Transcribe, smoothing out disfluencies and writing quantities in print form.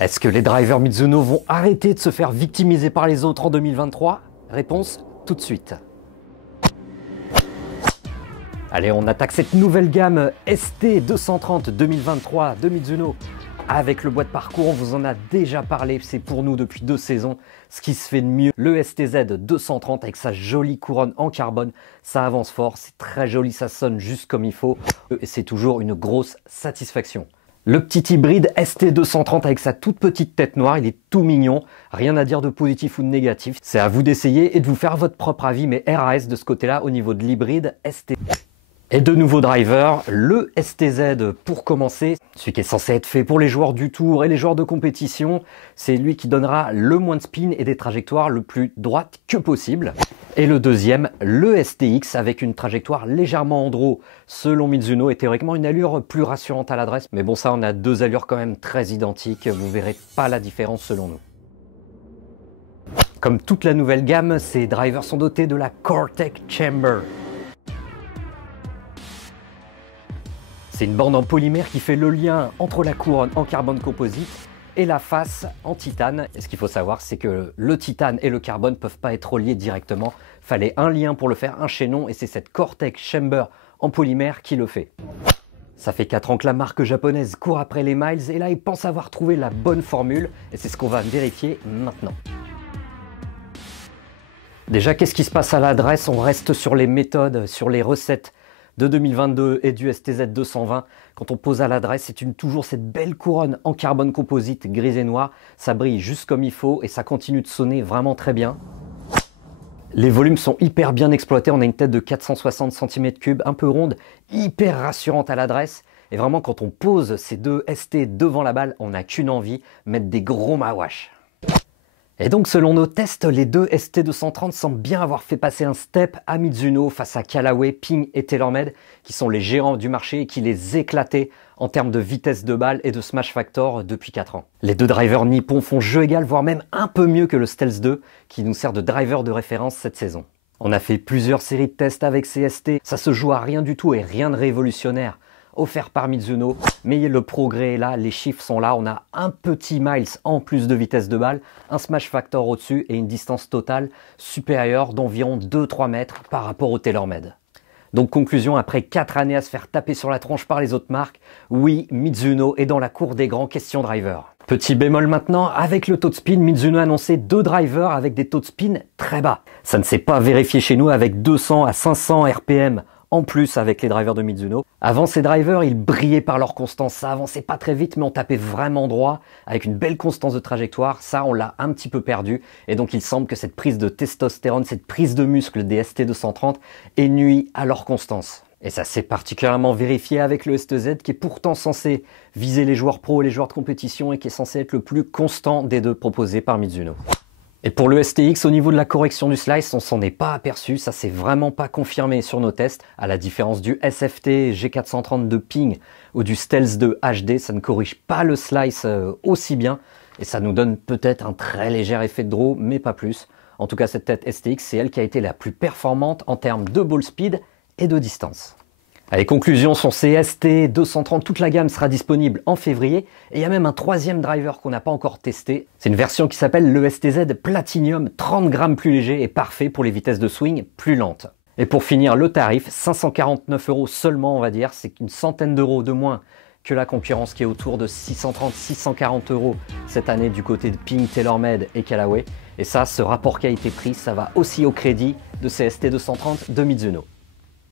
Est-ce que les drivers Mizuno vont arrêter de se faire victimiser par les autres en 2023? Réponse tout de suite. Allez, on attaque cette nouvelle gamme ST230 2023 de Mizuno. Avec le bois de parcours, on vous en a déjà parlé, c'est pour nous depuis 2 saisons ce qui se fait de mieux. Le STZ230 avec sa jolie couronne en carbone, ça avance fort, c'est très joli, ça sonne juste comme il faut et c'est toujours une grosse satisfaction. Le petit hybride ST230 avec sa toute petite tête noire, il est tout mignon, rien à dire de positif ou de négatif. C'est à vous d'essayer et de vous faire votre propre avis, mais RAS de ce côté-là au niveau de l'hybride ST. Et de nouveaux drivers, le STZ pour commencer, celui qui est censé être fait pour les joueurs du tour et les joueurs de compétition, c'est lui qui donnera le moins de spin et des trajectoires le plus droites que possible. Et le deuxième, le STX avec une trajectoire légèrement endro, selon Mizuno, et théoriquement une allure plus rassurante à l'adresse. Mais bon, ça on a 2 allures quand même très identiques, vous verrez pas la différence selon nous. Comme toute la nouvelle gamme, ces drivers sont dotés de la Cortec Chamber. C'est une bande en polymère qui fait le lien entre la couronne en carbone composite et la face en titane. Et ce qu'il faut savoir, c'est que le titane et le carbone ne peuvent pas être reliés directement. Fallait un lien pour le faire, un chaînon, et c'est cette Cortec Chamber en polymère qui le fait. Ça fait 4 ans que la marque japonaise court après les miles et là, ils pensent avoir trouvé la bonne formule et c'est ce qu'on va vérifier maintenant. Déjà, qu'est-ce qui se passe à l'adresse? On reste sur les méthodes, sur les recettes de 2022 et du STZ220. Quand on pose à l'adresse, c'est toujours cette belle couronne en carbone composite gris et noir. Ça brille juste comme il faut et ça continue de sonner vraiment très bien. Les volumes sont hyper bien exploités. On a une tête de 460 cm3, un peu ronde, hyper rassurante à l'adresse. Et vraiment, quand on pose ces 2 ST devant la balle, on n'a qu'une envie, mettre des gros mawash. Et donc selon nos tests, les 2 ST230 semblent bien avoir fait passer un step à Mizuno face à Callaway, Ping et TaylorMade, qui sont les gérants du marché et qui les éclataient en termes de vitesse de balle et de smash factor depuis 4 ans. Les 2 drivers nippons font jeu égal, voire même un peu mieux que le Stealth 2, qui nous sert de driver de référence cette saison. On a fait plusieurs séries de tests avec ces ST, ça se joue à rien du tout et rien de révolutionnaire offert par Mizuno, mais le progrès est là, les chiffres sont là, on a un petit miles en plus de vitesse de balle, un smash factor au-dessus et une distance totale supérieure d'environ 2-3 mètres par rapport au TaylorMade. Donc conclusion, après 4 années à se faire taper sur la tronche par les autres marques, oui, Mizuno est dans la cour des grands question driver. Petit bémol maintenant, avec le taux de spin, Mizuno a annoncé 2 drivers avec des taux de spin très bas. Ça ne s'est pas vérifié chez nous avec 200 à 500 RPM en plus avec les drivers de Mizuno. Avant, ces drivers, ils brillaient par leur constance. Ça avançait pas très vite, mais on tapait vraiment droit avec une belle constance de trajectoire. Ça, on l'a un petit peu perdu. Et donc, il semble que cette prise de testostérone, cette prise de muscle des ST230 ait nui à leur constance. Et ça s'est particulièrement vérifié avec le STZ qui est pourtant censé viser les joueurs pro et les joueurs de compétition et qui est censé être le plus constant des 2 proposés par Mizuno. Et pour le STX, au niveau de la correction du slice, on s'en est pas aperçu, ça s'est vraiment pas confirmé sur nos tests, à la différence du SFT G430 de Ping ou du Stealth 2 HD, ça ne corrige pas le slice aussi bien et ça nous donne peut-être un très léger effet de draw, mais pas plus. En tout cas, cette tête STX, c'est elle qui a été la plus performante en termes de ball speed et de distance. Allez, conclusion sur ces ST230, toute la gamme sera disponible en février et il y a même un 3e driver qu'on n'a pas encore testé. C'est une version qui s'appelle le STZ Platinum, 30 grammes plus léger et parfait pour les vitesses de swing plus lentes. Et pour finir, le tarif, 549 € seulement on va dire, c'est une centaine d'euros de moins que la concurrence qui est autour de 630-640 € cette année du côté de Ping, TaylorMade et Callaway. Et ça, ce rapport qualité-prix, ça va aussi au crédit de ces ST230 de Mizuno.